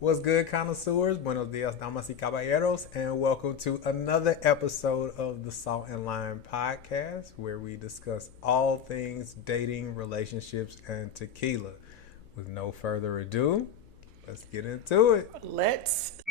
What's good, connoisseurs? Buenos dias, damas y caballeros, and welcome to another episode of the Salt and Lime Podcast, where we discuss all things dating, relationships, and tequila. With no further ado, let's get into it. Let's.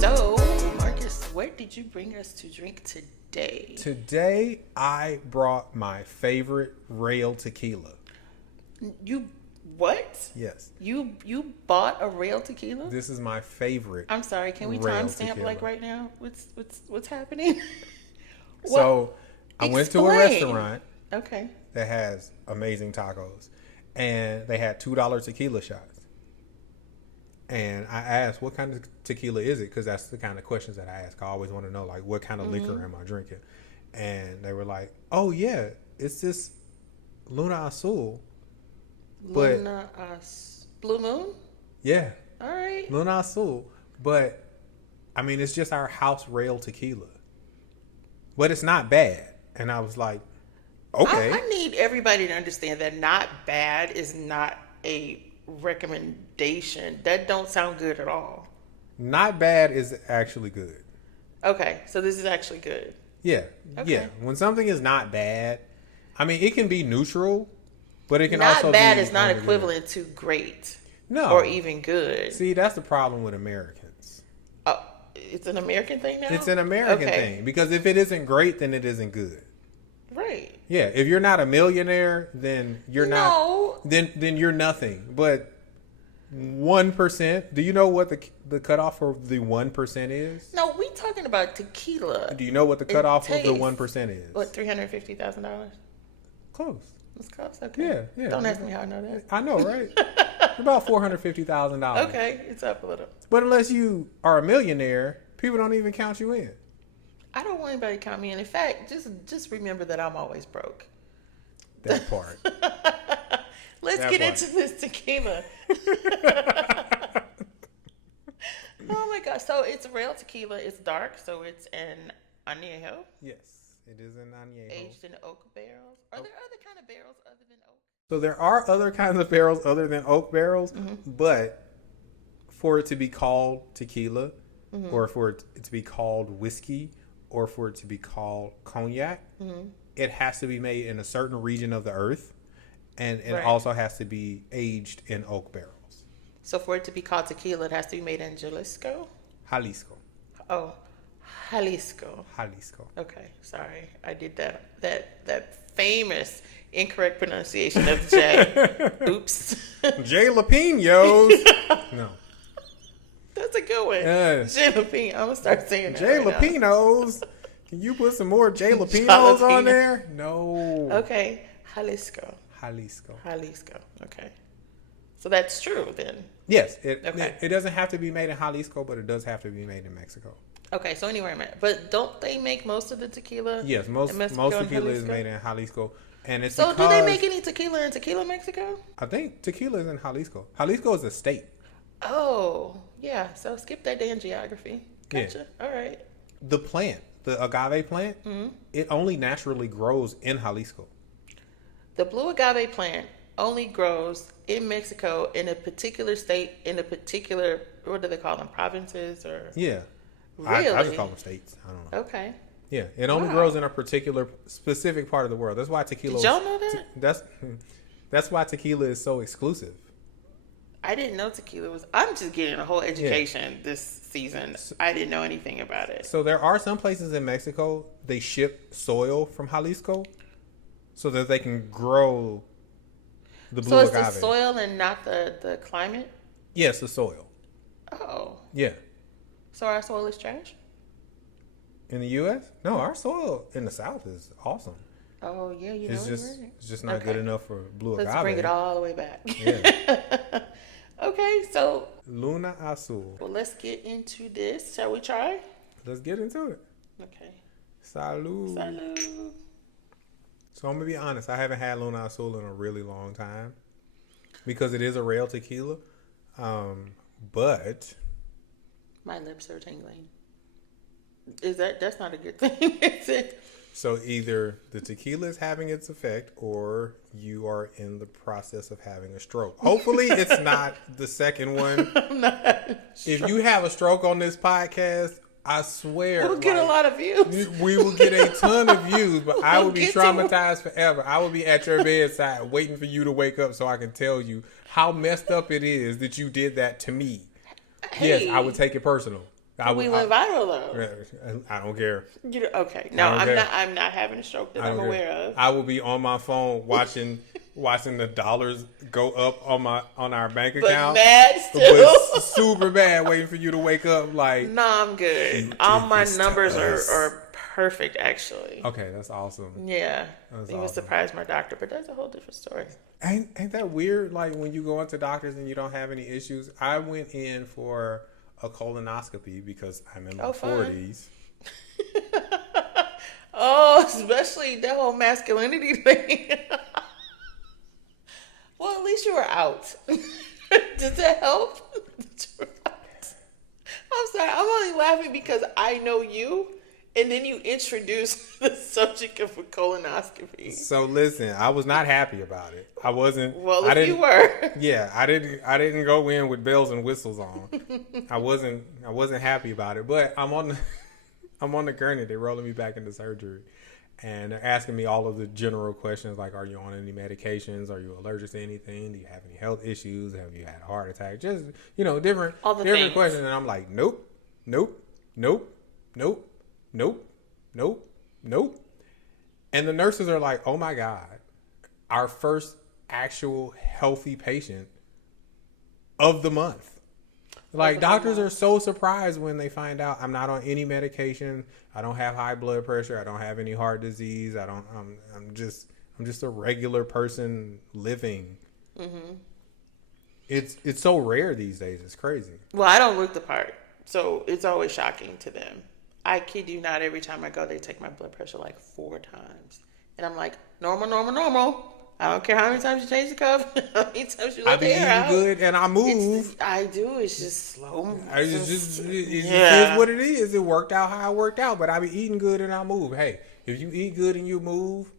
So, Marcus, what did you bring us to drink today? Today, I brought my favorite rail tequila. You what? Yes, You bought a rail tequila? this is my favorite. I'm sorry. Can we Rail timestamp tequila. like right now? What's happening? So, I went to a Explain. restaurant Okay. that has amazing tacos, and they had $2 tequila shots. And I asked, what kind of tequila is it? Because that's the kind of questions that I ask. I always want to know, like, what kind of liquor am I drinking? And they were like, oh, yeah, it's this Luna Azul. But, Luna, Blue Moon. yeah, All right. Luna Azul. But, I mean, it's just our house rail tequila. But it's not bad. And I was like, okay. I need everybody to understand that not bad is not a recommendation. That don't sound good at all. Not bad is actually good. Okay, so this is actually good. Yeah, Okay. yeah. When something is not bad, I mean, it can be neutral, but it can Not also bad be is not under good. equivalent to great No, or even good. See, that's the problem with Americans. Oh, it's an American thing now? It's an American Okay. thing because if it isn't great, then it isn't good. Right. Yeah, if you're not a millionaire, then you're not. No. Then you're nothing. But 1%. Do you know what the cutoff for the 1% is? No, we talking about tequila. Do you know what the cutoff of the taste. 1% is? What, $350,000? Close. That's close. Okay. Yeah, yeah. Don't ask me how I know that. I know, right? About $450,000. Okay, it's up a little. But unless you are a millionaire, people don't even count you in. I don't want anybody to count me in. In fact, just remember that I'm always broke. That part. Let's That get part. into this tequila. Oh my gosh. So it's real tequila. It's dark. So it's an añejo Yes, it is an añejo. aged in oak barrels. Are there other kind of barrels other than oak? So there are other kinds of barrels other than oak barrels, but for it to be called tequila, or for it to be called whiskey, or for it to be called cognac, it has to be made in a certain region of the earth, and it Right. also has to be aged in oak barrels. So for it to be called tequila, it has to be made in Jalisco? Jalisco. Oh, Jalisco. Jalisco. Okay, sorry. I did that famous incorrect pronunciation of J. Oops. Jay Lapinos. No. That's a good one. Yeah. Jalapeno. I'm gonna start saying that. Jay right now. Lapinos. Can you put some more Jay Lapinos on Jalapeno. there? No. Okay, Jalisco. Jalisco. Jalisco. Okay, so that's true then. Yes, Okay. it doesn't have to be made in Jalisco, but it does have to be made in Mexico. Okay, so anywhere, but don't they make most of the tequila? Yes, most in Mexico and tequila is Jalisco? made in Jalisco, and it's So because do they make any tequila in Tequila, Mexico? I think tequila is in Jalisco. Jalisco is a state. Oh, yeah. So skip that damn geography. Yeah. Gotcha. All right. The plant, the agave plant, Mm-hmm. it only naturally grows in Jalisco. The blue agave plant only grows in Mexico in a particular state, in a particular, what do they call them, provinces or? Yeah, Really? I just call them states. I don't know. Okay. Yeah, it only Wow. grows in a particular specific part of the world. That's why tequila. Did y'all know that? That's why tequila is so exclusive. I didn't know tequila was. I'm just getting a whole education this season. I didn't know anything about it. So there are some places in Mexico they ship soil from Jalisco, so that they can grow the blue So it's agave. the soil and not the climate? Yes, the soil. Oh. Yeah. So our soil is trash? In the U.S., no, our soil in the South is awesome. Oh, yeah, you know It's you're just right. it's just not Okay. good enough for blue Let's agave. bring it all the way back. Yeah. Okay, so Luna Azul. well, let's get into this. Shall we try? Let's get into it. Okay. Salud. Salud. So I'm gonna be honest. I haven't had Luna Azul in a really long time because it is a real tequila. But My lips are tingling. That's not a good thing, is it? so either the tequila is having its effect or you are in the process of having a stroke. Hopefully it's not the second one. I'm not If you have a stroke on this podcast, I swear We'll get a lot of views. we will get a ton of views, but I will be Get to traumatized forever. I will be at your bedside waiting for you to wake up so I can tell you how messed up it is that you did that to me. Hey, Yes, I would take it personal. we went viral though. I don't care. Okay. No, I don't I'm care. not. I'm not having a stroke that I I'm don't aware care. of. I will be on my phone watching the dollars go up on our bank But account. mad still. But super bad, waiting for you to wake up. Like, No, I'm good. All my numbers are perfect, actually. okay, that's awesome. Yeah. That's Even awesome. surprised my doctor, but that's a whole different story. Ain't that weird? Like when you go into doctors and you don't have any issues. I went in for a colonoscopy because I'm in my fun. 40s. Oh, especially that whole masculinity thing. Well, at least you were out. Does that help? That you were out? I'm sorry. I'm only laughing because I know you, and then you introduce the subject of a colonoscopy. So listen, I was not happy about it. I wasn't. Well, I if didn't, you were. Yeah, I didn't go in with bells and whistles on. I wasn't happy about it. But I'm on the gurney. They're rolling me back into surgery, and they're asking me all of the general questions like, "Are you on any medications? Are you allergic to anything? Do you have any health issues? Have you had a heart attack?" Just different things. questions. And I'm like, nope, nope, nope, nope, nope, nope, nope. And the nurses are like, "Oh my God, our first actual healthy patient of the month." Like, doctors are so surprised when they find out I'm not on any medication. I don't have high blood pressure. I don't have any heart disease. I'm just a regular person living. Mm-hmm. It's so rare these days. It's crazy. Well, I don't look the part, so it's always shocking to them. I kid you not, every time I go, they take my blood pressure like 4 times. And I'm like, normal, normal, normal. I don't care how many times you change the cup, how many times you let the air out. I be eating good and I move. I do. It's just slow. It just is what it is. It worked out how it worked out, but I be eating good and I move. Hey, if you eat good and you move.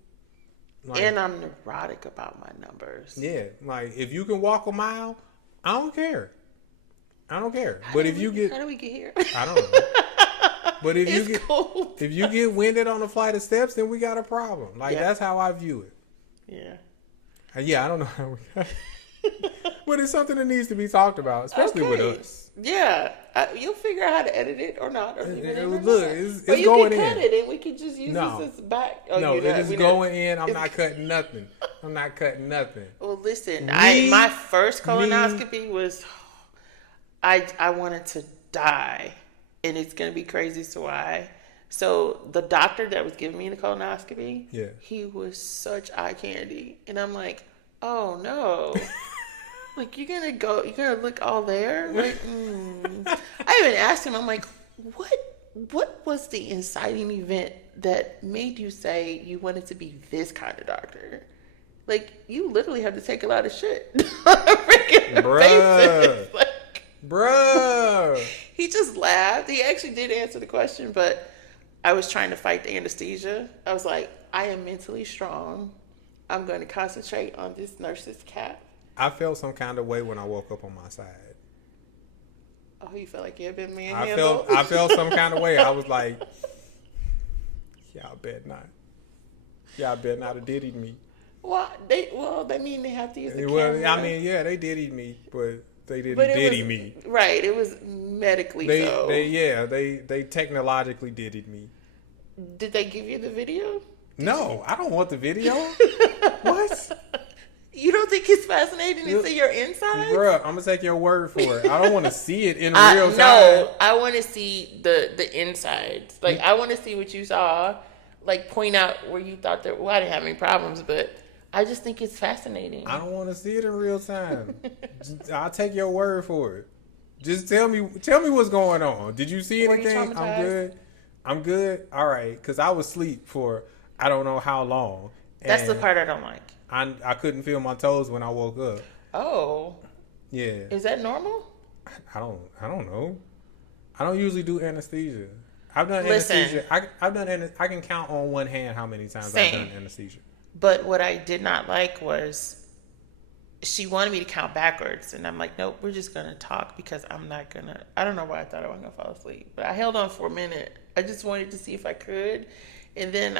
Like, and I'm neurotic about my numbers. Yeah. Like, if you can walk a mile, I don't care. But if you get. How do we get here? I don't know. But if cold. If you get winded on a flight of steps, then we got a problem. Like, that's how I view it. Yeah. Yeah, I don't know how we got but it's something that needs to be talked about, especially with us. Yeah. You'll figure out how to edit it or not. Or Look, it's you going can in. cut it and we can just use this as back. Oh, no, it is going in. I'm not cutting nothing. Well, listen, my first colonoscopy was, I wanted to die. And it's going to be crazy, so why? So the doctor that was giving me the colonoscopy, he was such eye candy. And I'm like, oh no. Like, you're going to look all there? Like, I even asked him, I'm like, what was the inciting event that made you say you wanted to be this kind of doctor? Like, you literally have to take a lot of shit on a regular basis. Like, bruh. He just laughed. He actually did answer the question, but I was trying to fight the anesthesia. I was like, I am mentally strong. I'm going to concentrate on this nurse's cap. I felt some kind of way when I woke up on my side. Oh, you felt like you had been manhandled? I felt some kind of way. I was like, y'all better not. Y'all better not have diddied me. They mean they have to use the camera. Well, I mean, yeah, they diddied me, but they didn't diddy me. Right, it was medically so. They technologically diddied me. Did they give you the video? No, I don't want the video. What? You don't think it's fascinating to see your insides? Bruh, I'm going to take your word for it. I don't want to see it in real time. No, I want to see the insides. Like, I want to see what you saw. Like, point out where you thought that, I didn't have any problems, but I just think it's fascinating. I don't want to see it in real time. I'll take your word for it. Just tell me what's going on. Did you see anything? I'm good. All right, because I was asleep for I don't know how long. That's the part I don't like. I couldn't feel my toes when I woke up. Oh. Yeah. Is that normal? I don't know. I don't usually do anesthesia. I've done anesthesia. I can count on one hand how many times I've done anesthesia. But what I did not like was she wanted me to count backwards, and I'm like, nope, we're just gonna talk because I'm not gonna. I don't know why I thought I wasn't gonna fall asleep, but I held on for a minute. I just wanted to see if I could, and then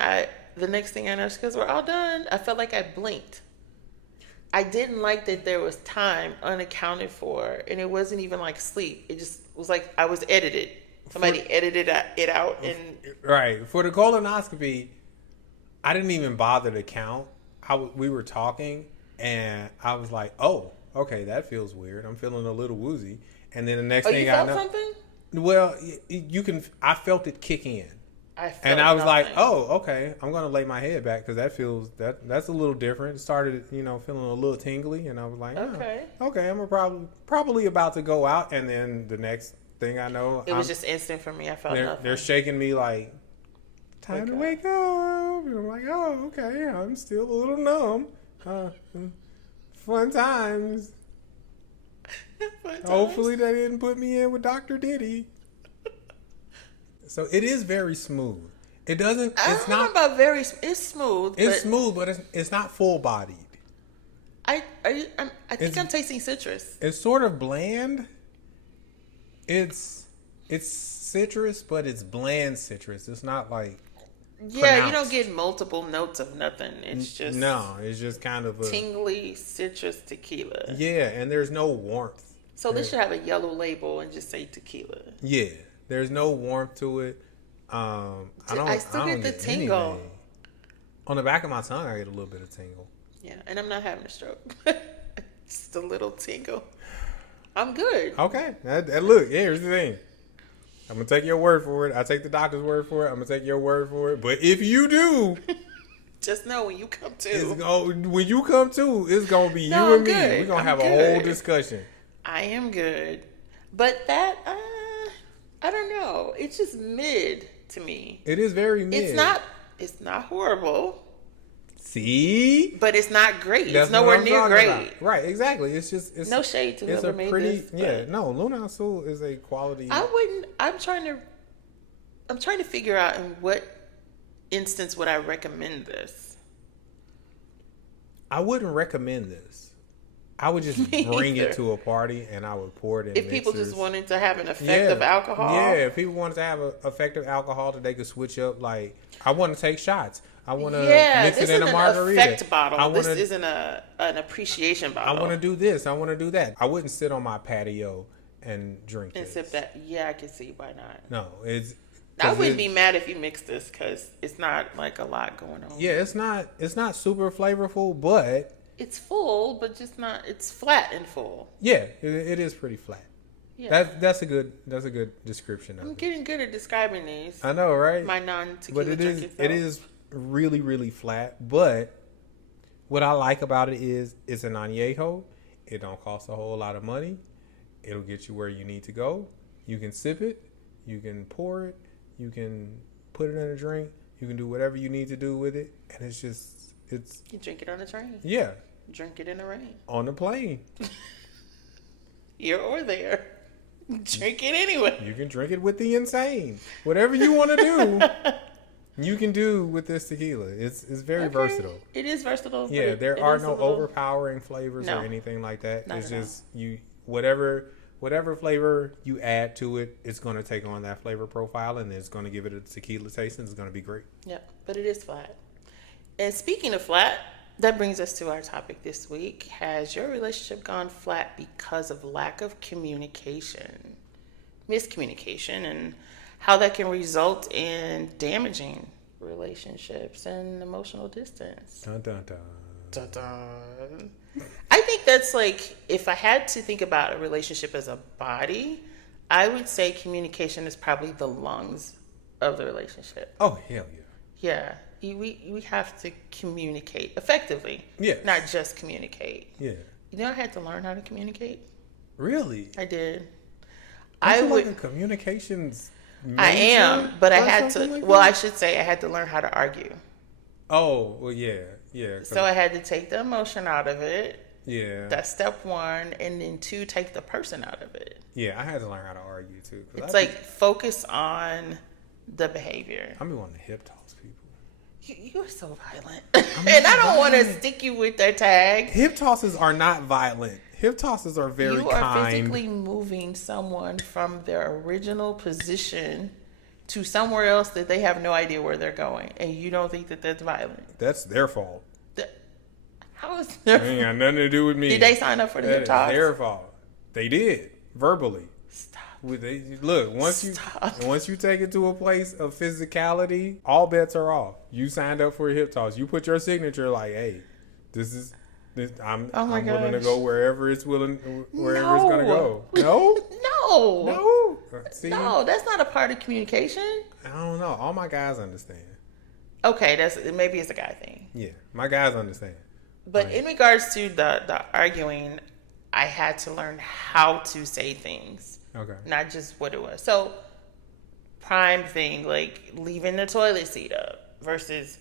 the next thing I know, she goes, "We're all done." I felt like I blinked. I didn't like that there was time unaccounted for, and it wasn't even like sleep. It just was like I was edited. Somebody edited it out, and right for the colonoscopy, I didn't even bother to count. We were talking. And I was like, "Oh, okay, that feels weird. I'm feeling a little woozy." And then the next thing I know, you felt something? Well, you can. I felt it kick in, I was like, "Oh, okay. I'm gonna lay my head back because that feels that's a little different." It started, feeling a little tingly, and I was like, okay, I'm probably about to go out." And then the next thing I know, it was just instant for me. I felt nothing. They're shaking me like, "Time to wake up," and I'm like, "Oh, okay. I'm still a little numb." Fun times. Hopefully they didn't put me in with Dr. Diddy. So it is very smooth. It doesn't. It's not about very. It's smooth. It's smooth, but it's not full bodied. I think I'm tasting citrus. It's sort of bland. It's citrus, but it's bland citrus. It's not like. Yeah, pronounced. You don't get multiple notes of nothing. It's just it's just kind of a tingly citrus tequila. Yeah, and there's no warmth. So this should have a yellow label and just say tequila. Yeah, there's no warmth to it. I still get the tingle on the back of my tongue. I get a little bit of tingle. Yeah, and I'm not having a stroke. Just a little tingle. I'm good. Okay, look. Here's the thing. I'm going to take your word for it. I take the doctor's word for it. I'm going to take your word for it. But if you do... just know when you come to... it's going to be you and me. We're going to have a whole discussion. I am good. But that, I don't know. It's just mid to me. It is very mid. It's not horrible. See? But it's not great. It's nowhere near great. About. Right, exactly. It's no shade to whoever made this. Yeah, no, Luna Azul is a quality. I'm trying to figure out in what instance would I recommend this. I wouldn't recommend this. I would just bring it to a party and I would pour it in if mixers. People just wanted to have an effective alcohol. Yeah, if people wanted to have an effective alcohol that they could switch up, like, I want to take shots. I want to mix it in a margarita. This isn't an effect bottle. This isn't an appreciation bottle. I want to do this. I want to do that. I wouldn't sit on my patio and drink this. And sip that. Yeah, I can see why not. No, I wouldn't be mad if you mix this because it's not like a lot going on. Yeah, it's not super flavorful, but it's full, but just not. It's flat and full. Yeah, it is pretty flat. Yeah. That's a good description of it. I'm getting good at describing these. I know, right? My non-tequila But it is really, really flat. But what I like about it is it's an añejo. It don't cost a whole lot of money. It'll get you where you need to go. You can sip it. You can pour it. You can put it in a drink. You can do whatever you need to do with it. And it's you drink it on the train. Yeah. Drink it in the rain. On the plane. Here or there. Drink it anyway. You can drink it with the insane. Whatever you want to do, you can do with this tequila. It's very versatile. It is versatile. Yeah, there are no overpowering flavors or anything like that. It's just whatever flavor you add to it, it's going to take on that flavor profile and it's going to give it a tequila taste and it's going to be great. Yeah, but it is flat. And speaking of flat, that brings us to our topic this week. Has your relationship gone flat because of lack of communication, miscommunication, and how that can result in damaging relationships and emotional distance? Dun, dun, dun. Dun, dun. I think that's like, if I had to think about a relationship as a body, I would say communication is probably the lungs of the relationship. Oh, hell yeah. Yeah. We have to communicate effectively. Yeah. Not just communicate. Yeah. You know, I had to learn how to communicate. Really? I did. I would like a communications major. I am, but I had to. Like I should say I had to learn how to argue. Oh well, yeah. So I had to take the emotion out of it Yeah. That's step one. And then 2, take the person out of it. Yeah, I had to learn how to argue too. It's like focus on the behavior. I'm wanting to hip toss people. You're so violent. And I don't want to stick you with that tag. Hip tosses are not violent. Hip tosses are very kind. You are physically moving someone from their original position to somewhere else that they have no idea where they're going. And you don't think that that's violent. That's their fault. How is their fault? It ain't got nothing to do with me. Did they sign up for the hip toss? That's their fault. They did. Verbally. Stop. Look, once you take it to a place of physicality, all bets are off. You signed up for a hip toss. You put your signature like, hey, I'm willing to go wherever it's going to go. No? No. See? No, that's not a part of communication. I don't know. All my guys understand. Okay, maybe it's a guy thing. Yeah, my guys understand. But in regards to the arguing, I had to learn how to say things. Okay. Not just what it was. So, prime thing, like leaving the toilet seat up versus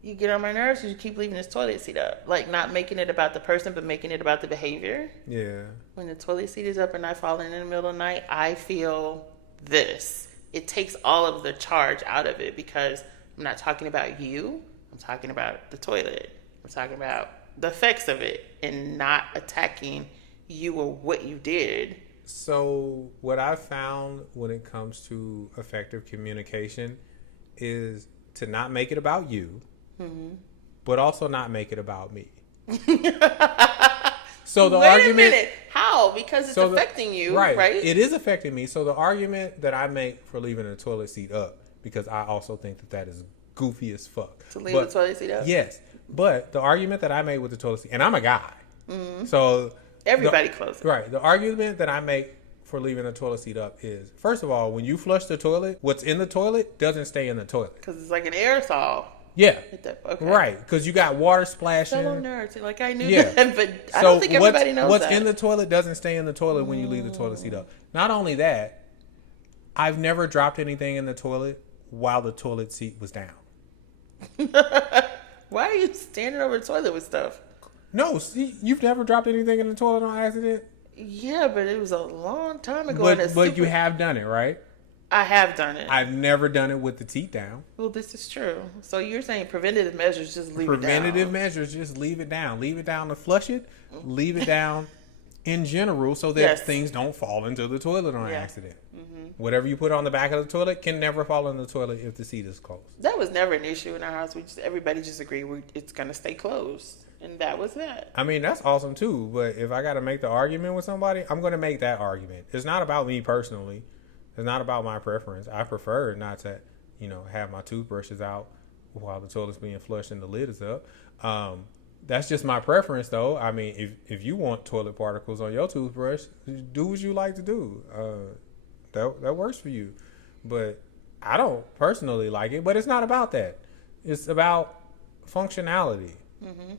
you get on my nerves because you keep leaving this toilet seat up. Like not making it about the person, but making it about the behavior. Yeah. When the toilet seat is up and I fall in the middle of the night, I feel this. It takes all of the charge out of it because I'm not talking about you. I'm talking about the toilet. I'm talking about the effects of it and not attacking you or what you did. So what I found when it comes to effective communication is to not make it about you, but also not make it about me. So the argument. Wait a minute. How? Because it's affecting you, right? It is affecting me. So the argument that I make for leaving the toilet seat up, because I also think that is goofy as fuck. To leave the toilet seat up? Yes. But the argument that I made with the toilet seat, and I'm a guy. So everybody closes. Right. The argument that I make for leaving the toilet seat up is, first of all, when you flush the toilet, what's in the toilet doesn't stay in the toilet. Because it's like an aerosol. Yeah. Okay. Right. Because you got water splashing. Fellow nerds. Like I knew that, but I don't think everybody knows what's in the toilet doesn't stay in the toilet when you leave the toilet seat up. Not only that, I've never dropped anything in the toilet while the toilet seat was down. Why are you standing over the toilet with stuff? No, see, you've never dropped anything in the toilet on accident? Yeah, but it was a long time ago. But you have done it, right? I have done it. I've never done it with the teeth down. Well, this is true. So you're saying preventative measures, just leave it down. Preventative measures, just leave it down. Leave it down to flush it. Leave it down in general so that things don't fall into the toilet on accident. Whatever you put on the back of the toilet can never fall in the toilet if the seat is closed. That was never an issue in our house. Everybody just agreed it's going to stay closed. And that was that. I mean, that's awesome too. But if I got to make the argument with somebody, I'm going to make that argument. It's not about me personally. It's not about my preference. I prefer not to, have my toothbrushes out while the toilet's being flushed and the lid is up. That's just my preference, though. I mean, if you want toilet particles on your toothbrush, do what you like to do. That works for you. But I don't personally like it. But it's not about that. It's about functionality. Mm-hmm.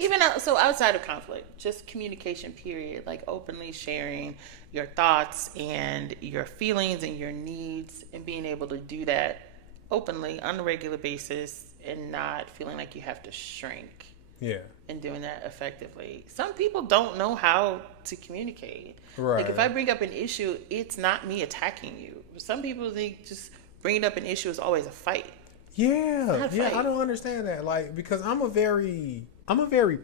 Even outside of conflict, just communication, period. Like openly sharing your thoughts and your feelings and your needs and being able to do that openly on a regular basis and not feeling like you have to shrink. Yeah. And doing that effectively. Some people don't know how to communicate. Right. Like if I bring up an issue, it's not me attacking you. Some people think just bringing up an issue is always a fight. Yeah. Yeah, I don't understand that. Like, because I'm a very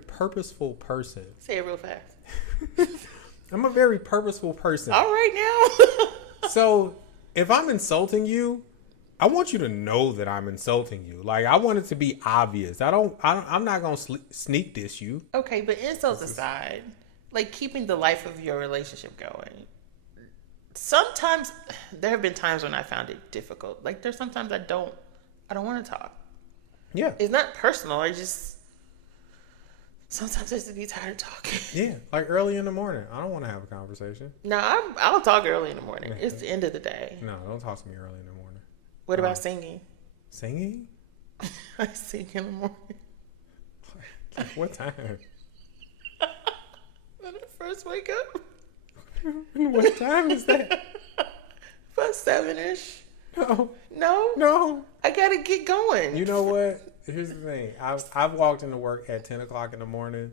purposeful person. Say it real fast. I'm a very purposeful person. All right now. So if I'm insulting you, I want you to know that I'm insulting you. Like, I want it to be obvious. I'm not going to sneak diss you. Okay, but insults aside, like keeping the life of your relationship going. Sometimes there have been times when I found it difficult. Like there's sometimes I don't want to talk. Yeah. It's not personal. Sometimes I just be tired of talking. Yeah, like early in the morning. I don't want to have a conversation. No, I'll talk early in the morning. It's the end of the day. No, don't talk to me early in the morning. What about singing? Singing? I sing in the morning. Like what time? When I first wake up. What time is that? About 7-ish. No. No? No. I gotta get going. You know what? Here's the thing. I've walked into work at 10 o'clock in the morning,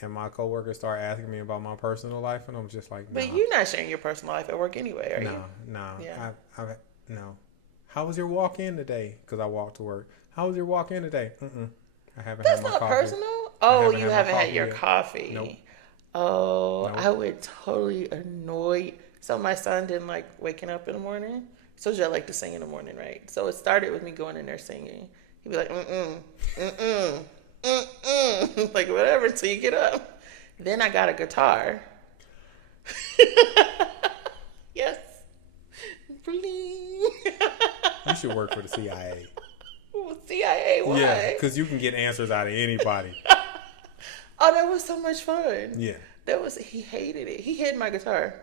and my coworkers start asking me about my personal life, and I'm just like, nah. But you're not sharing your personal life at work anyway, are you? No. Yeah. No. How was your walk in today? Because I walk to work. How was your walk in today? I haven't had my coffee. That's not personal? Oh, you haven't had your coffee. Nope. Oh, nope. I would totally annoy. So my son didn't like waking up in the morning. So I like to sing in the morning, right? So it started with me going in there singing. He'd be like, like whatever until you get up. Then I got a guitar. Yes. You should work for the CIA. CIA, why? Yeah, because you can get answers out of anybody. Oh, that was so much fun. Yeah. He hated it. He hid my guitar.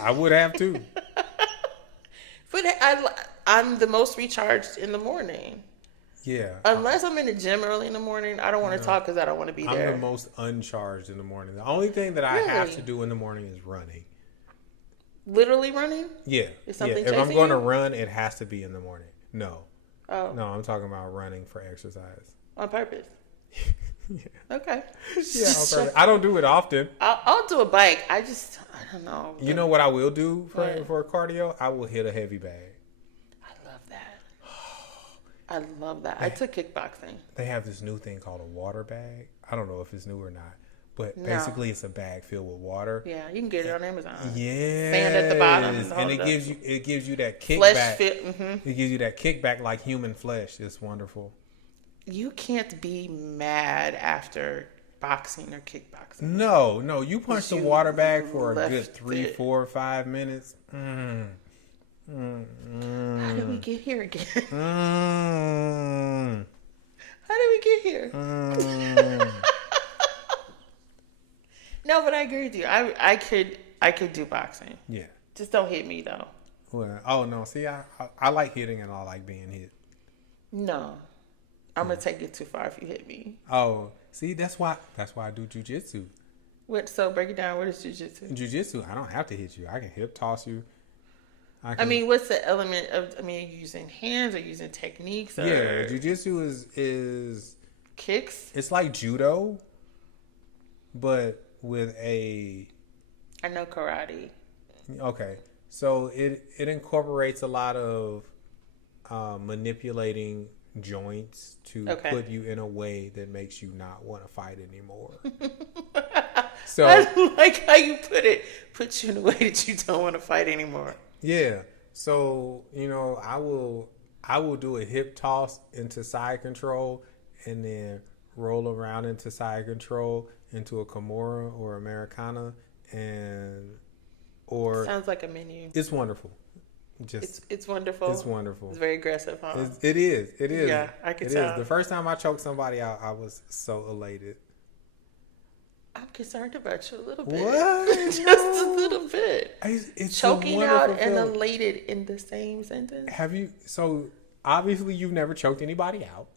I would have too. But I'm the most recharged in the morning. Yeah. Unless I'm in the gym early in the morning, I don't want to talk because I don't want to be there. I'm the most uncharged in the morning. The only thing that I have to do in the morning is running. Literally running? Yeah. Is something if I'm going to run, it has to be in the morning. No. Oh. No, I'm talking about running for exercise. On purpose? Yeah. Okay. Yeah, on purpose. I don't do it often. I'll do a bike. I don't know. You know what I will do for cardio? I will hit a heavy bag. I love that. I took kickboxing. They have this new thing called a water bag. I don't know if it's new or not. But basically it's a bag filled with water. Yeah, you can get it on Amazon. Yeah. Sand at the bottom. And it gives you that kickback. It gives you that kickback like human flesh. It's wonderful. You can't be mad after boxing or kickboxing. No. You punch the water bag for a good 3, 4, 5 minutes. How did we get here again? How did we get here? No, but I agree with you. I could do boxing. Yeah. Just don't hit me though. Well, no. See, I like hitting and I like being hit. No, I'm gonna take it too far if you hit me. Oh, see, that's why I do jujitsu. So break it down. What is jujitsu? Jujitsu, I don't have to hit you. I can hip toss you. I mean, what's the element of? I mean, are you using hands or using techniques? Or... Yeah, jujitsu is kicks. It's like judo, but with a. I know karate. Okay, so it incorporates a lot of manipulating joints to put you in a way that makes you not want to fight anymore. So I like how you put it. Puts you in a way that you don't want to fight anymore. Yeah. So, I will do a hip toss into side control and then roll around into side control into a Kimura or Americana sounds like a menu. It's wonderful. It's wonderful. It's wonderful. It's very aggressive, huh? It is. Yeah, I can tell. The first time I choked somebody out, I was so elated. I'm concerned about you a little bit. What? Just a little bit. It's choking out and elated in the same sentence. Have you? So obviously you've never choked anybody out.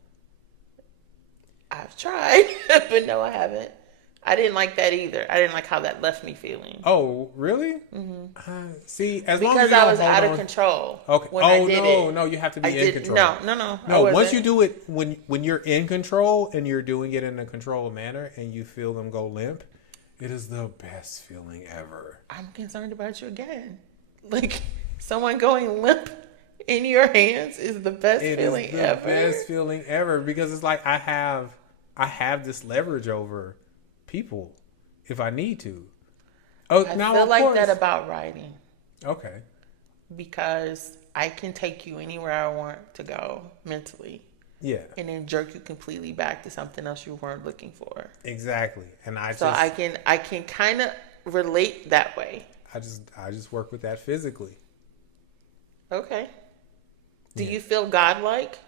I've tried, but no, I haven't. I didn't like that either. I didn't like how that left me feeling. Oh, really? Mm-hmm. See, as long as because I was out of control. Okay. No, you have to be in control. No. Once you do it, when you're in control and you're doing it in a controlled manner, and you feel them go limp, it is the best feeling ever. I'm concerned about you again. Like someone going limp in your hands is the best feeling ever. It is the best feeling ever because it's like I have this leverage over people if I need to. I feel like that about writing. Okay. Because I can take you anywhere I want to go mentally. Yeah. And then jerk you completely back to something else you weren't looking for. Exactly. And I can kind of relate that way. I just work with that physically. Okay. Do you feel godlike?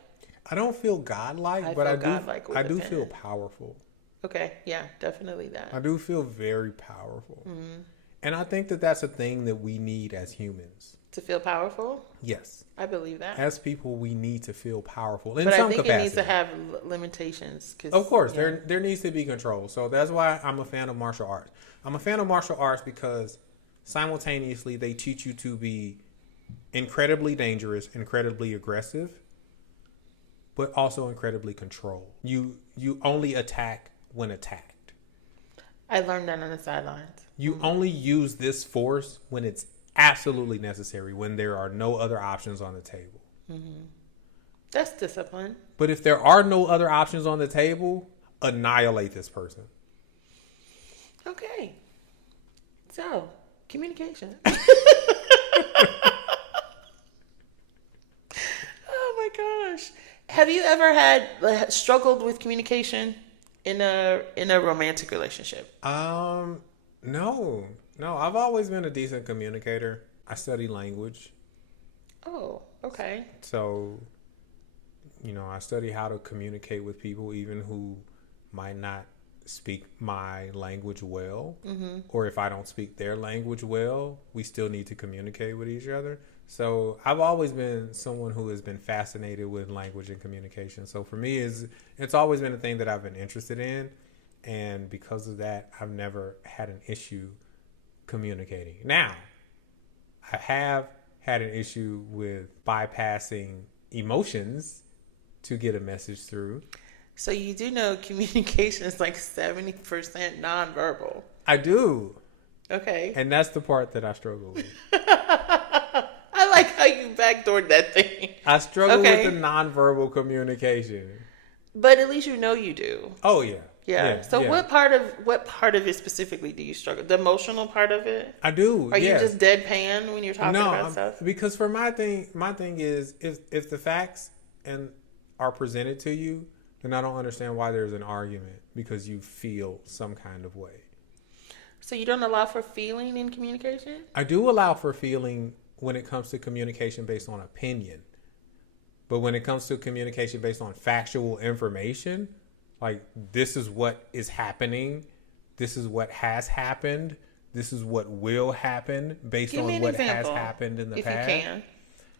I don't feel godlike, but I do feel powerful. Okay, yeah, definitely that. I do feel very powerful. Mm-hmm. And I think that that's a thing that we need as humans. To feel powerful? Yes. I believe that. As people, we need to feel powerful in some capacity. But I think it needs to have limitations. Of course, there needs to be control. So that's why I'm a fan of martial arts. I'm a fan of martial arts because simultaneously they teach you to be incredibly dangerous, incredibly aggressive, but also incredibly controlled. You only attack when attacked. I learned that on the sidelines. You only use this force when it's absolutely necessary, when there are no other options on the table. Mm-hmm. That's discipline. But if there are no other options on the table, annihilate this person. Okay. So, communication. Oh my gosh. Have you ever struggled with communication in a romantic relationship? No. I've always been a decent communicator. I study language. Oh, okay. So, I study how to communicate with people, even who might not speak my language well. Mm-hmm. Or if I don't speak their language well, we still need to communicate with each other. So I've always been someone who has been fascinated with language and communication. So for me, it's always been a thing that I've been interested in. And because of that, I've never had an issue communicating. Now, I have had an issue with bypassing emotions to get a message through. So you do know communication is like 70% nonverbal. I do. Okay. And that's the part that I struggle with. I like how you backdoored that thing. I struggle with the nonverbal communication. But at least you do. Oh, yeah. Yeah. So yeah. What part of it specifically do you struggle? The emotional part of it? I do. Are you just deadpan when you're talking about stuff? Because for my thing is if the facts are presented to you, then I don't understand why there's an argument, because you feel some kind of way. So you don't allow for feeling in communication? I do allow for feeling when it comes to communication based on opinion. But when it comes to communication based on factual information, like this is what is happening, this is what has happened, this is what will happen based on what has happened in the past. If you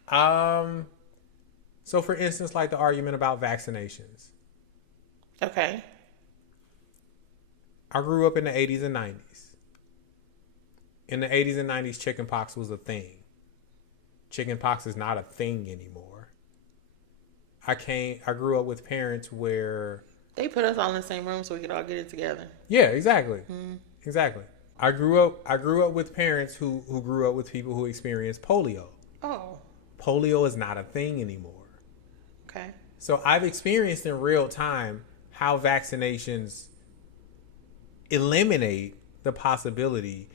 can. So for instance, like the argument about vaccinations. Okay. I grew up in the 80s and 90s. In the 80s and 90s, chickenpox was a thing. Chickenpox is not a thing anymore. I grew up with parents where they put us all in the same room so we could all get it together. Yeah, exactly. Exactly. I grew up with parents who grew up with people who experienced polio. Oh. Polio is not a thing anymore. Okay. So I've experienced in real time how vaccinations eliminate the possibility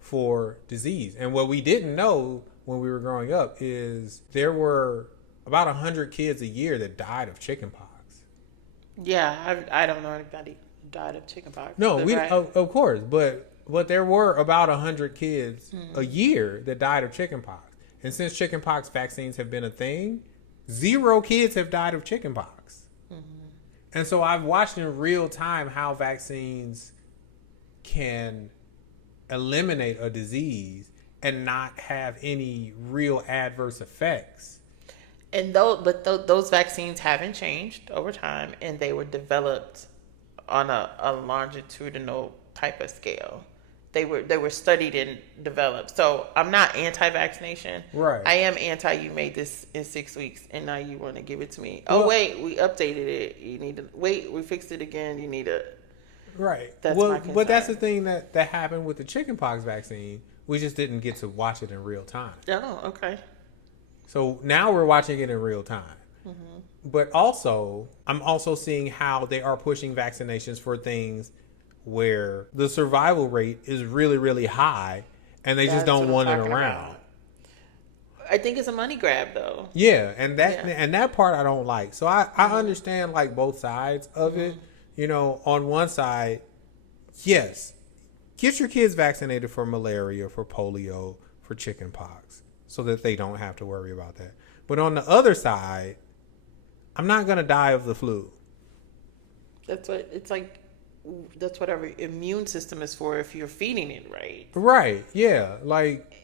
for disease. And what we didn't know when we were growing up is there were about 100 kids a year that died of chickenpox. Yeah, I don't know anybody who died of chickenpox. No, of course, but there were about 100 kids a year that died of chickenpox. And since chickenpox vaccines have been a thing, 0 kids have died of chickenpox. Mm-hmm. And so I've watched in real time how vaccines can eliminate a disease and not have any real adverse effects. And those vaccines haven't changed over time, and they were developed on a longitudinal type of scale. They were studied and developed. So I'm not anti-vaccination. Right. I am anti. You made this in 6 weeks, and now you want to give it to me. Well, wait, we updated it. You need to wait. We fixed it again. You need to. Right. That's my concern. But that's the thing that happened with the chickenpox vaccine. We just didn't get to watch it in real time. Oh, okay. So now we're watching it in real time. Mm-hmm. But also, I'm also seeing how they are pushing vaccinations for things where the survival rate is really, really high, and they just don't want it around. I think it's a money grab, though. Yeah, and that part I don't like. So I understand like both sides of it. You know, on one side, yes, get your kids vaccinated for malaria, for polio, for chickenpox, so that they don't have to worry about that. But on the other side, I'm not going to die of the flu. That's what our immune system is for if you're feeding it right. Right, yeah.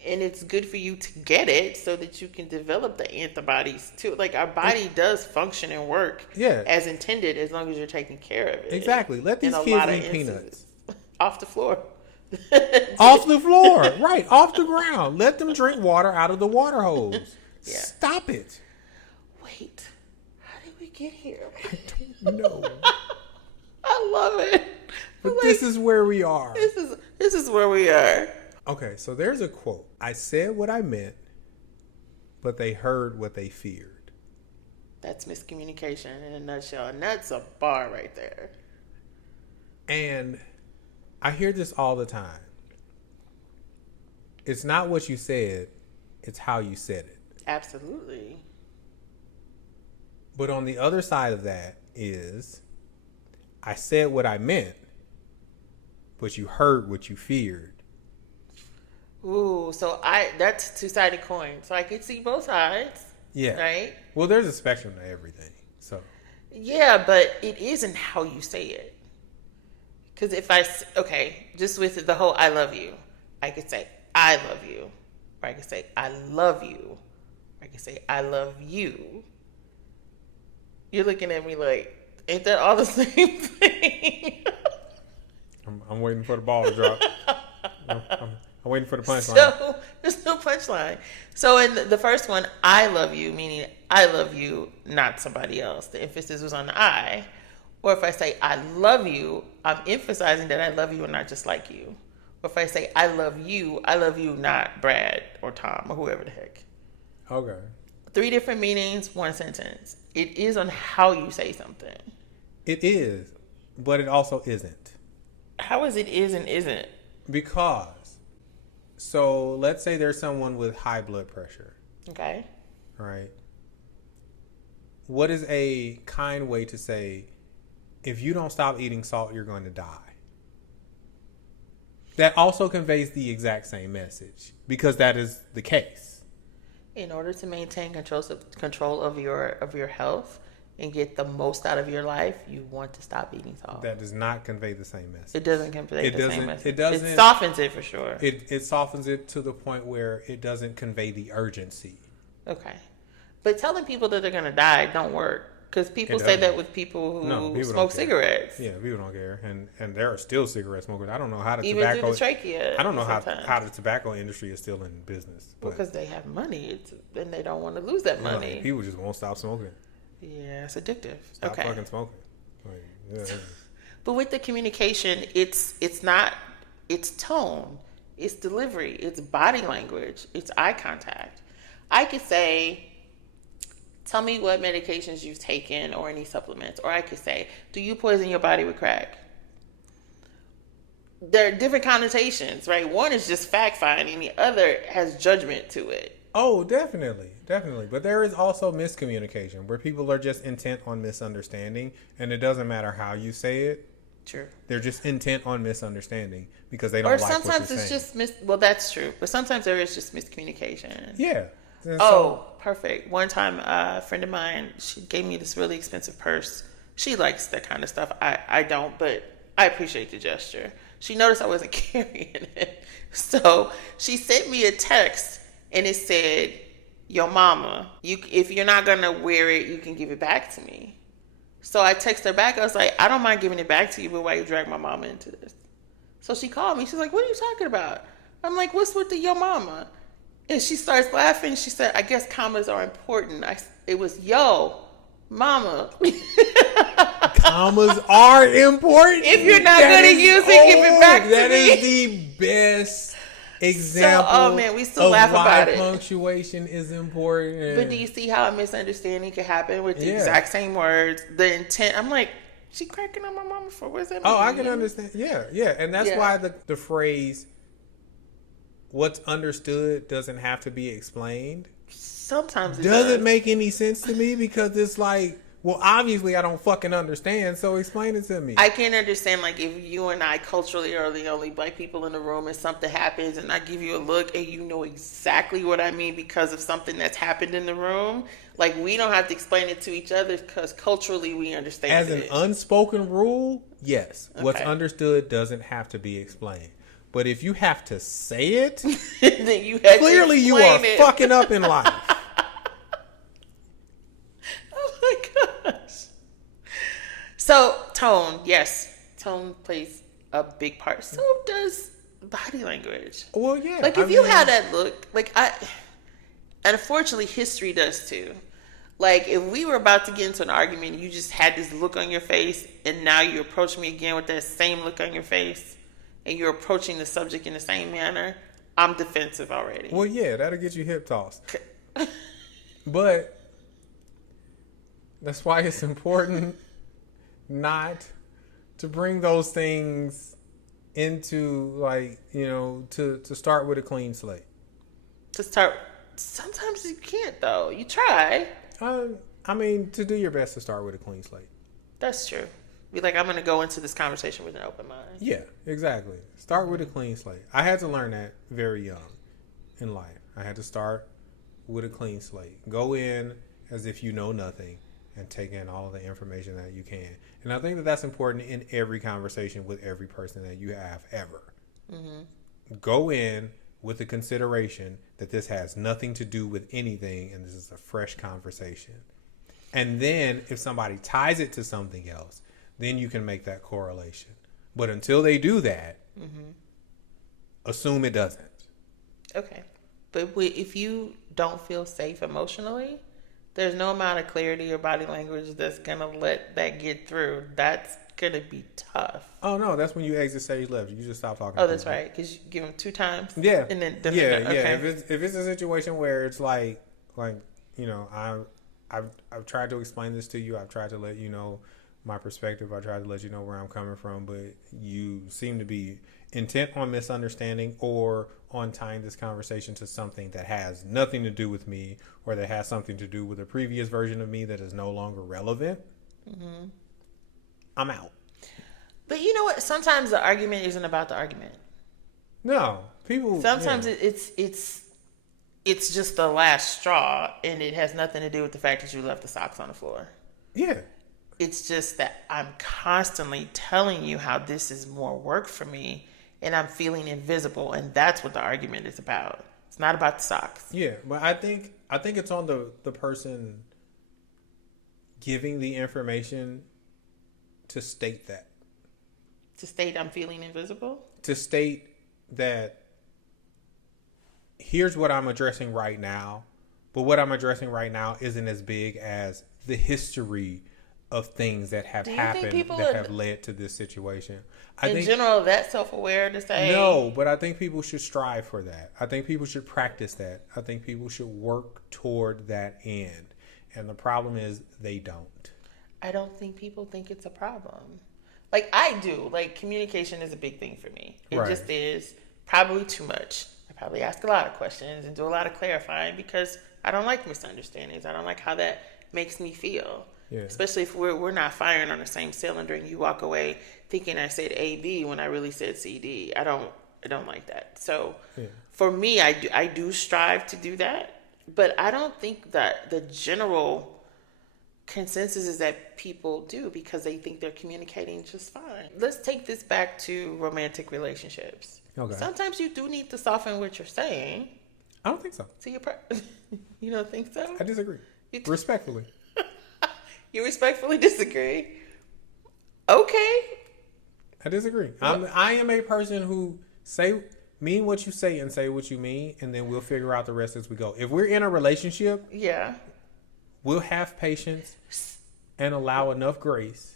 And it's good for you to get it so that you can develop the antibodies too. Like our body does function and work as intended as long as you're taking care of it. Exactly. Let these kids eat peanuts. Off the floor. Off the floor, right, off the ground. Let them drink water out of the water hose. Yeah. Stop it. Wait, how did we get here? I don't know. I love it. But this is where we are. This is where we are. Okay, so there's a quote. I said what I meant, but they heard what they feared. That's miscommunication in a nutshell. And that's a bar right there. And I hear this all the time. It's not what you said, it's how you said it. Absolutely. But on the other side of that is, I said what I meant, but you heard what you feared. Ooh, so that's two-sided coin. So I could see both sides. Yeah. Right? Well, there's a spectrum to everything. So. Yeah, but it isn't how you say it. Because just with the whole I love you, I could say I love you. Or I could say I love you. Or I could say I love you. You're looking at me like, ain't that all the same thing? I'm waiting for the ball to drop. I'm waiting for the punchline. So there's no punchline. So in the first one, I love you, meaning I love you, not somebody else. The emphasis was on the I. Or if I say I love you, I'm emphasizing that I love you and not just like you. Or if I say I love you, not Brad or Tom or whoever the heck. Okay. 3 different meanings, 1 sentence. It is on how you say something. It is, but it also isn't. How is it is and isn't? Because, so let's say there's someone with high blood pressure. Okay. Right. What is a kind way to say, if you don't stop eating salt, you're going to die? That also conveys the exact same message, because that is the case. In order to maintain control of your health and get the most out of your life, you want to stop eating salt. That does not convey the same message. It doesn't convey the same message. It doesn't. It softens it for sure. It softens it to the point where it doesn't convey the urgency. Okay. But telling people that they're going to die don't work. Because people say that with people who smoke cigarettes. Yeah, people don't care. And there are still cigarette smokers. I don't know how the Even tobacco... through the trachea. I don't know how the tobacco industry is still in business. Because they have money. And they don't want to lose that money. People just won't stop smoking. Yeah, it's addictive. Stop fucking smoking. But with the communication, it's tone, it's delivery, it's body language, it's eye contact. I could say, tell me what medications you've taken or any supplements. Or I could say, do you poison your body with crack? There are different connotations, right? One is just fact finding, the other has judgment to it. Oh, definitely. But there is also miscommunication where people are just intent on misunderstanding, and it doesn't matter how you say it. True. They're just intent on misunderstanding because they don't like what you're saying. Or sometimes it's just well, that's true. But sometimes there is just miscommunication. Yeah. Perfect. One time, a friend of mine, she gave me this really expensive purse. She likes that kind of stuff. I don't, but I appreciate the gesture. She noticed I wasn't carrying it. So she sent me a text and it said, "Yo mama, if you're not going to wear it, you can give it back to me." So I texted her back. I was like, "I don't mind giving it back to you, but why you drag my mama into this?" So she called me. She's like, "What are you talking about?" I'm like, "What's with the yo mama?" And she starts laughing. She said, "I guess commas are important." It was yo, mama. Commas are important. If you're not going to use it, give it back to me. That is the best example we still laugh about it. Punctuation is important. But do you see how a misunderstanding could happen with the exact same words? The intent, I'm like, she cracking on my mama for what's that mean? Oh, I can understand. Yeah. And that's why the phrase, what's understood doesn't have to be explained. Sometimes it doesn't make any sense to me because it's like, well, obviously I don't fucking understand, so explain it to me. I can understand, like, if you and I culturally are the only black people in the room and something happens and I give you a look and you know exactly what I mean because of something that's happened in the room, like, we don't have to explain it to each other because culturally we understand As an unspoken rule, yes. Okay. What's understood doesn't have to be explained. But if you have to say it, then you have clearly you are fucking up in life. So, tone, yes. Tone plays a big part. So does body language. Well, yeah. Like, if you had that look, like, and unfortunately, history does too. Like, if we were about to get into an argument and you just had this look on your face, and now you approach me again with that same look on your face, and you're approaching the subject in the same manner, I'm defensive already. Well, yeah, that'll get you hip tossed. But that's why it's important not to bring those things into, like, you know, to start with a clean slate. Sometimes you can't, though. You try. I mean, to do your best to start with a clean slate. That's true. Be like, I'm going to go into this conversation with an open mind. Yeah, exactly. Start with a clean slate. I had to learn that very young in life. I had to start with a clean slate. Go in as if you know nothing and take in all of the information that you can. And I think that that's important in every conversation with every person that you have ever. Mm-hmm. Go in with the consideration that this has nothing to do with anything and this is a fresh conversation. And then if somebody ties it to something else, then you can make that correlation. But until they do that, assume it doesn't. Okay. But if you don't feel safe emotionally, there's no amount of clarity or body language that's going to let that get through. That's going to be tough. Oh, no. That's when you exit stage left. You just stop talking. Oh, that's right. Because you give them 2 times? Yeah. And then yeah. If it's a situation where it's like, you know, I've tried to explain this to you. I've tried to let you know my perspective. I tried to let you know where I'm coming from, but you seem to be intent on misunderstanding or on tying this conversation to something that has nothing to do with me or that has something to do with a previous version of me that is no longer relevant. Mm-hmm. I'm out. But you know what? Sometimes the argument isn't about the argument. No, people. Sometimes it's just the last straw, and it has nothing to do with the fact that you left the socks on the floor. Yeah. It's just that I'm constantly telling you how this is more work for me, and I'm feeling invisible, and that's what the argument is about. It's not about the socks. Yeah, but I think it's on the person giving the information to state that. To state I'm feeling invisible? To state that here's what I'm addressing right now, but what I'm addressing right now isn't as big as the history of things that have happened that have led to this situation. I think general, that's self-aware to say? No, but I think people should strive for that. I think people should practice that. I think people should work toward that end. And the problem is they don't. I don't think people think it's a problem. Like, I do. Like, communication is a big thing for me. It just is. Probably too much. I probably ask a lot of questions and do a lot of clarifying because I don't like misunderstandings. I don't like how that makes me feel. Yeah. Especially if we're not firing on the same cylinder and you walk away thinking I said A-B when I really said C-D. I don't like that. So for me, I do strive to do that. But I don't think that the general consensus is that people do because they think they're communicating just fine. Let's take this back to romantic relationships. Okay. Sometimes you do need to soften what you're saying. I don't think so. So you don't think so? I disagree. Respectfully. You respectfully disagree? Okay. I disagree. I am a person who mean what you say and say what you mean, and then we'll figure out the rest as we go. If we're in a relationship, we'll have patience and allow enough grace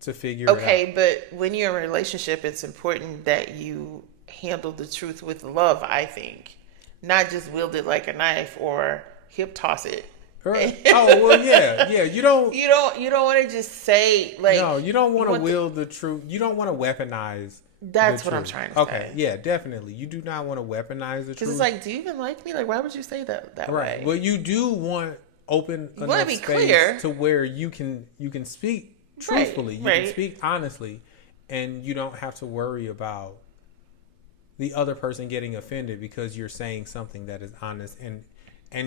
to figure it out. Okay, but when you're in a relationship, it's important that you handle the truth with love, I think. Not just wield it like a knife or hip toss it. Right. Oh well, yeah. You don't want to just say like. No, you don't want to wield the truth. You don't want to weaponize. That's what I'm trying to say. Okay, yeah, definitely. You do not want to weaponize the truth. Because it's like, do you even like me? Like, why would you say that way? Right. Well, you do want open enough space clear to where you can speak truthfully. You can speak honestly, and you don't have to worry about the other person getting offended because you're saying something that is honest and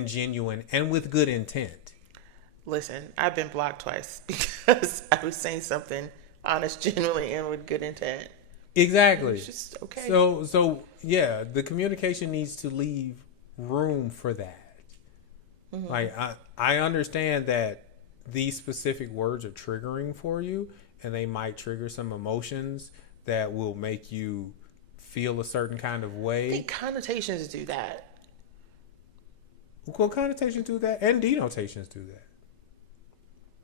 genuine and with good intent. Listen, I've been blocked twice because I was saying something honest, genuinely, and with good intent. Exactly. It's just okay. So yeah, the communication needs to leave room for that. Mm-hmm. Like I understand that these specific words are triggering for you, and they might trigger some emotions that will make you feel a certain kind of way. I think connotations do that. Well, connotations do that, and denotations do that.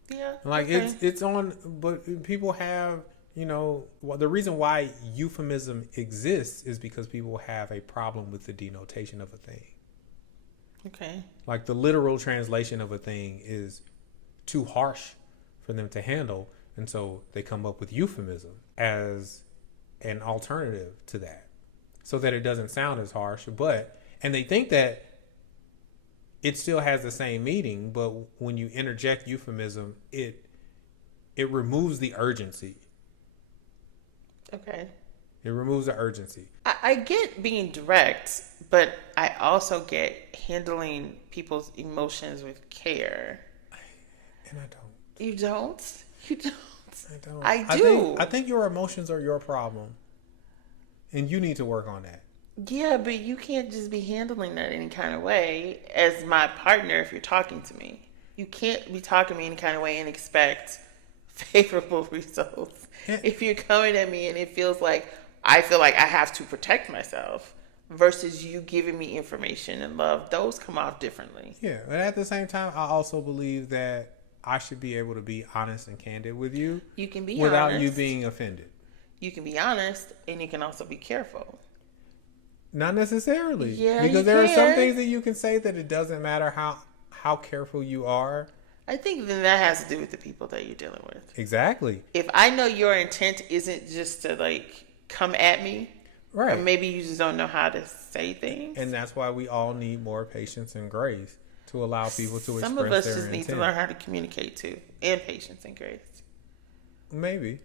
Yeah. Like it's on, but people have, the reason why euphemism exists is because people have a problem with the denotation of a thing. Okay. Like the literal translation of a thing is too harsh for them to handle, and so they come up with euphemism as an alternative to that, so that it doesn't sound as harsh. And they think that it still has the same meaning, but when you interject euphemism, it removes the urgency. Okay. It removes the urgency. I get being direct, but I also get handling people's emotions with care. And I don't. You don't? You don't? I don't. I do. I think your emotions are your problem, and you need to work on that. Yeah, but you can't just be handling that any kind of way as my partner if you're talking to me. You can't be talking to me any kind of way and expect favorable results. If you're coming at me and it feels like I feel like I have to protect myself versus you giving me information and love, those come off differently. Yeah, but at the same time, I also believe that I should be able to be honest and candid with you. You can be without honest. you being offended. You can be honest and you can also be careful. Not necessarily. Yeah, because there are some things that you can say that it doesn't matter how careful you are. I think then that has to do with the people that you're dealing with. Exactly. If I know your intent isn't just to like come at me, right? Or maybe you just don't know how to say things. And that's why we all need more patience and grace to allow people to express their intent. Some of us just need to learn how to communicate too, and patience and grace. Maybe.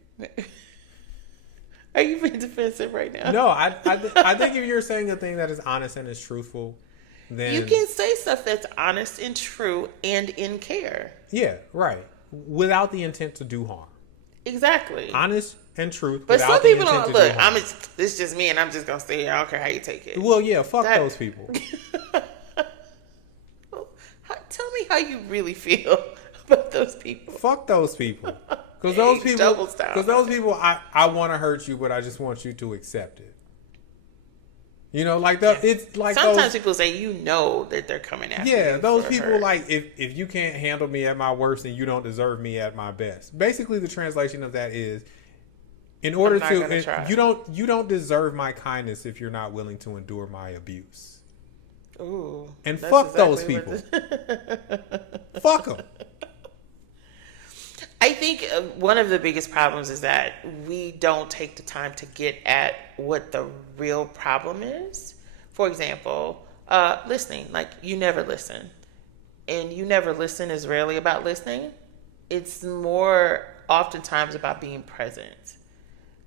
Are you being defensive right now? No, I think if you're saying a thing that is honest and is truthful, then you can say stuff that's honest and true and in care. Yeah, right. Without the intent to do harm. Exactly. Honest and truth. But some people don't look. This is just me, and I'm just gonna stay here. I don't care how you take it. Well, yeah, fuck those people. Tell me how you really feel about those people. Fuck those people. Because those people, I want to hurt you, but I just want you to accept it. It's like sometimes people say that they're coming after you. Yeah, those people like if you can't handle me at my worst, then you don't deserve me at my best. Basically, the translation of that is, in order to you don't deserve my kindness if you're not willing to endure my abuse. Ooh, and fuck those people. Fuck them. I think one of the biggest problems is that we don't take the time to get at what the real problem is. For example, listening. Like, you never listen. And you never listen is rarely about listening. It's more oftentimes about being present.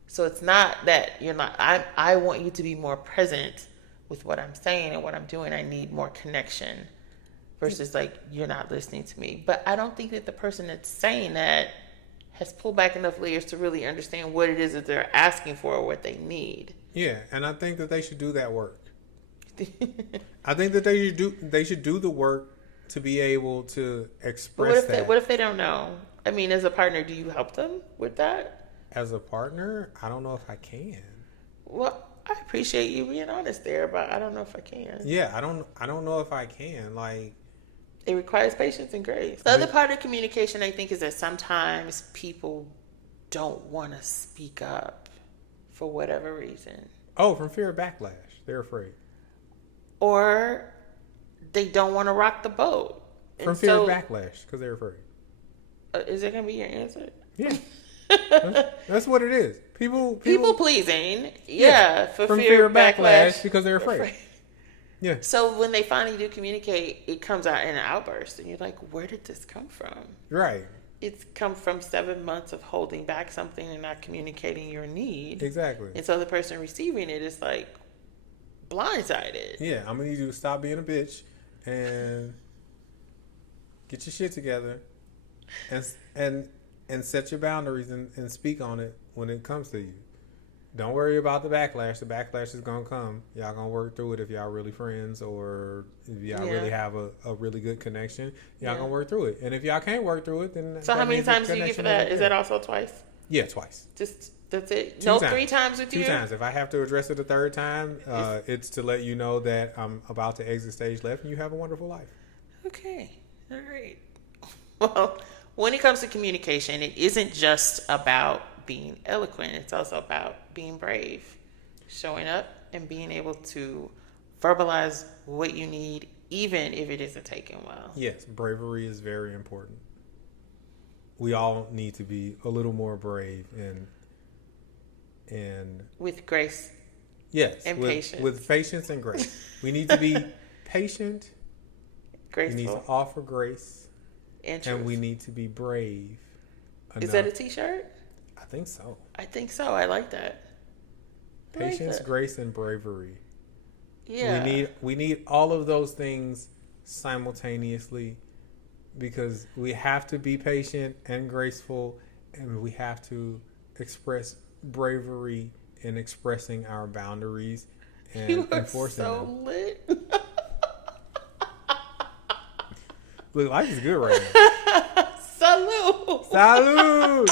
So it's not that you're not... I want you to be more present with what I'm saying and what I'm doing. I need more connection. Versus like, you're not listening to me. But I don't think that the person that's saying that has pulled back enough layers to really understand what it is that they're asking for or what they need. Yeah, and I think that they should do that work. I think that they should do the work to be able to express that. What if they don't know? I mean, as a partner, do you help them with that? As a partner, I don't know if I can. Well, I appreciate you being honest there, but I don't know if I can. Yeah, I don't know if I can. Like, it requires patience and grace. The other part of communication, I think, is that sometimes people don't want to speak up for whatever reason. Oh, from fear of backlash. They're afraid. Or they don't want to rock the boat. From fear of backlash, because they're afraid. Is that going to be your answer? Yeah. That's what it is. People pleasing. Yeah. From fear of backlash because they're afraid. Yeah. So when they finally do communicate, it comes out in an outburst, and you're like, where did this come from? Right. It's come from 7 months of holding back something and not communicating your need. Exactly. And so the person receiving it is like blindsided. Yeah, I'm gonna need you to stop being a bitch and get your shit together and set your boundaries and speak on it when it comes to you. Don't worry about the backlash. The backlash is going to come. Y'all going to work through it if y'all really friends or if y'all really have a really good connection. Y'all going to work through it. And if y'all can't work through it, then... So how many times do you get for that? Is that also twice? Yeah, twice. Just, that's it? No, 3 times with you? 2 times. If I have to address it a third time, it's to let you know that I'm about to exit stage left and you have a wonderful life. Okay. All right. Well, when it comes to communication, it isn't just about being eloquent. It's also about being brave, showing up and being able to verbalize what you need, even if it isn't taken well. Yes, bravery is very important. We all need to be a little more brave and with grace. Yes, and patience. With patience and grace. We need to be patient. Graceful. We need to offer grace. And we need to be brave enough. Is that a t-shirt? I think so. I like that. Patience, grace, and bravery. Yeah. We need all of those things simultaneously, because we have to be patient and graceful, and we have to express bravery in expressing our boundaries and you are enforcing so them. Lit. Look, life is good right now. Salud. Salud.